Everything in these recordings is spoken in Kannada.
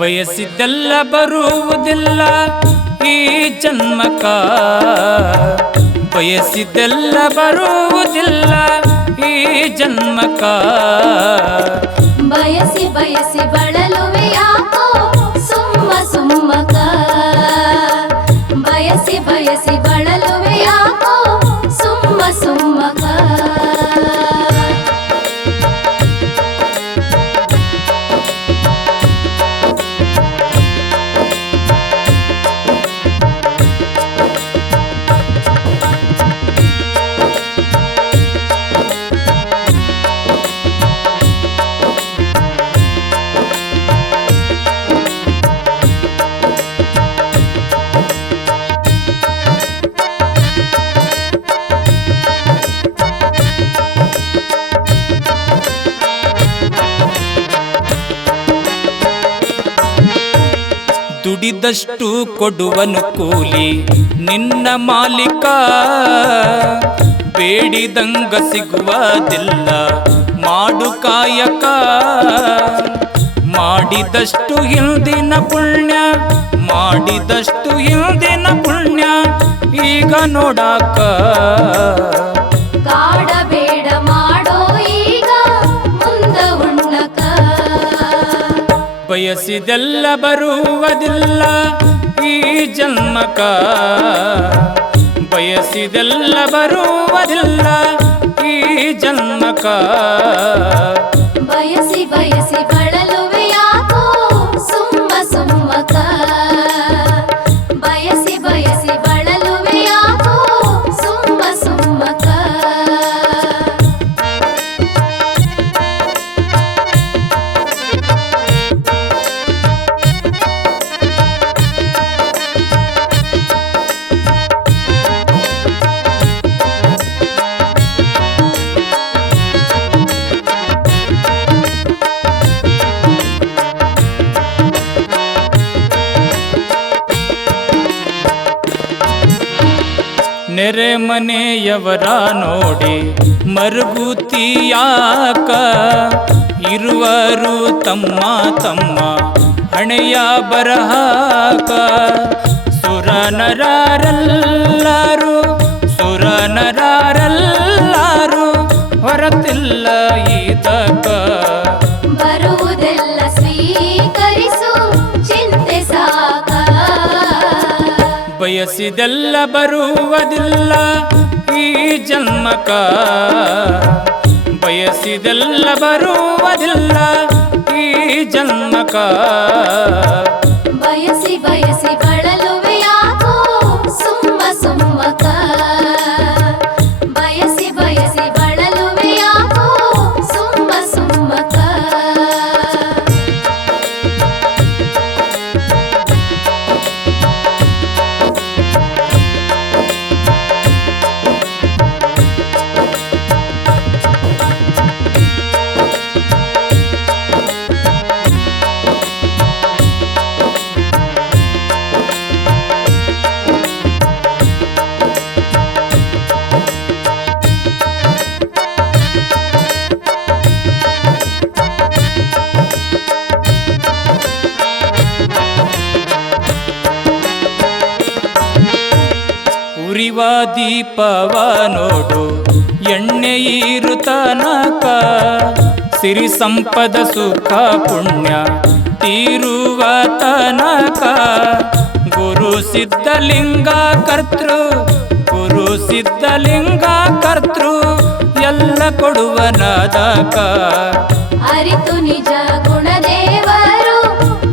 ಬಯಸಿದ್ದೆಲ್ಲ ಬರುವುದಿಲ್ಲ ಈ ಜನ್ಮಕ, ಬಯಸಿದ್ದೆಲ್ಲ ಬರುವುದಿಲ್ಲ ಈ ಜನ್ಮಕ. ಬಯಸಿ ಬಯಸಿ ಬಳಲುವೆ ಯಾಕೋ ಸುಮ್ಮ ಸುಮ್ಮಕ, ಬಯಸಿ ಬಯಸಿ ಬಳಲುವೆ ಯಾಕೋ ಸುಮ್ಮ ಸುಮ್ಮಕ. ದುಡಿದಷ್ಟು ಕೊಡುವನು ಕೂಲಿ ನಿನ್ನ ಮಾಲೀಕ, ಬೇಡಿದಂಗ ಸಿಗುವುದಿಲ್ಲ ಮಾಡು ಕಾಯಕ. ಮಾಡಿದಷ್ಟು ಹಿಂದಿನ ಪುಣ್ಯ, ಮಾಡಿದಷ್ಟು ಹಿಂದಿನ ಪುಣ್ಯ ಈಗ ನೋಡಾಕ. ಕಾಡಬೇಡ ಮಾಡೋ ಈಗ ಮುಂದ ಉಣ್ಣಕ, ಬಯಸಿದೆಲ್ಲ ಬರುವುದಿಲ್ಲ ಈ ಜನ್ಮಕ, ಬಯಸಿದೆಲ್ಲ ಬರುವುದಿಲ್ಲ ಈ ಜನ್ಮಕ. ಬಯಸಿ ಬಯಸಿ ಬಳಲುವೆ ಯಾಕೋ ಸುಮ್ಮ ಸುಮ್ಮಕ, ಬಯಸಿ ಬಯಸಿ ಬಳಲುವೆ ಯಾಕೋ ಸುಮ್ಮ ಸುಮ್ಮಕ. ನೆರೆ ಮನೆಯವರ ನೋಡಿ ಮರುಗುತ್ತೀಯಾಕ, ಇರುವರು ತಮ್ಮ ತಮ್ಮ ಹಣೆಯ ಬರಹಾಕ. ಸುರನರಾರೆಲ್ಲರೂ ಸುರನರಾರೆಲ್ಲರೂ ಹೊರತಿಲ್ಲ ಈತಕ. ಬರುವುದೆಲ್ಲ ಸ್ವೀಕರಿಸು ಚಿಂತೆ ಸಾಕ, ಬಯಸಿದೆಲ್ಲ ಬರುವುದಿಲ್ಲ ಈ ಜನ್ಮಕ, ಬಯಸಿದೆಲ್ಲ ಬರುವುದಿಲ್ಲ ಈ ಜನ್ಮಕ. ಬಯಸಿ ಬಯಸಿ ಬಳಲುವೆ ಯಾಕೋ ಸುಮ್ಮ ಸುಮ್ಮಕ, ಬಯಸಿ ಬಯಸಿ ಬಳಲುವೆ ಯಾಕೋ ಸುಮ್ಮ ಸುಮ್ಮಕ. ಉರಿವ ದೀಪವ ನೋಡು ಎಣ್ಣೆ ಇರು ತನಕ, ಸಿರಿ ಸಂಪದ ಸುಖ ಪುಣ್ಯ ತೀರುವ ತನಕ. ಗುರು ಸಿದ್ಧಲಿಂಗ ಕರ್ತೃ, ಗುರು ಸಿದ್ಧಲಿಂಗ ಕರ್ತೃ ಎಲ್ಲ ಕೊಡುವನದಕ. ಅರಿತು ನಿಜ ಗುಣದೇವರು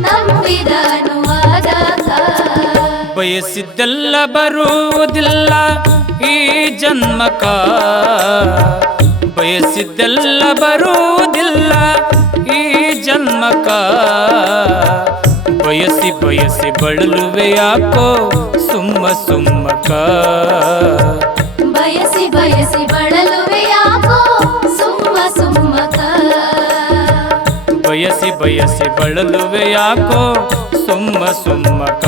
ನಂಬಿದನು ಅದಕ, ಬಯಸಿದ್ದೆಲ್ಲ ಬರುವುದಿಲ್ಲ ಈ ಜನ್ಮಕ, ಬಯಸಿದ್ದೆಲ್ಲ ಬರುವುದಿಲ್ಲ ಈ ಜನ್ಮಕ. ಬಯಸಿ ಬಯಸಿ ಬಳಲುವೆ ಯಾಕೋ ಸುಮ್ಮ ಸುಮ್ಮಕ, ಬಯಸಿ ಬಯಸಿ ಬಳಲುವೆ ಯಾಕೋ ಸುಮ್ಮ ಸುಮ್ಮಕ. ಬಯಸಿ ಬಯಸಿ ಬಳಲುವೆ ಯಾಕೋ ಸುಮ್ಮ ಸುಮ್ಮಕ.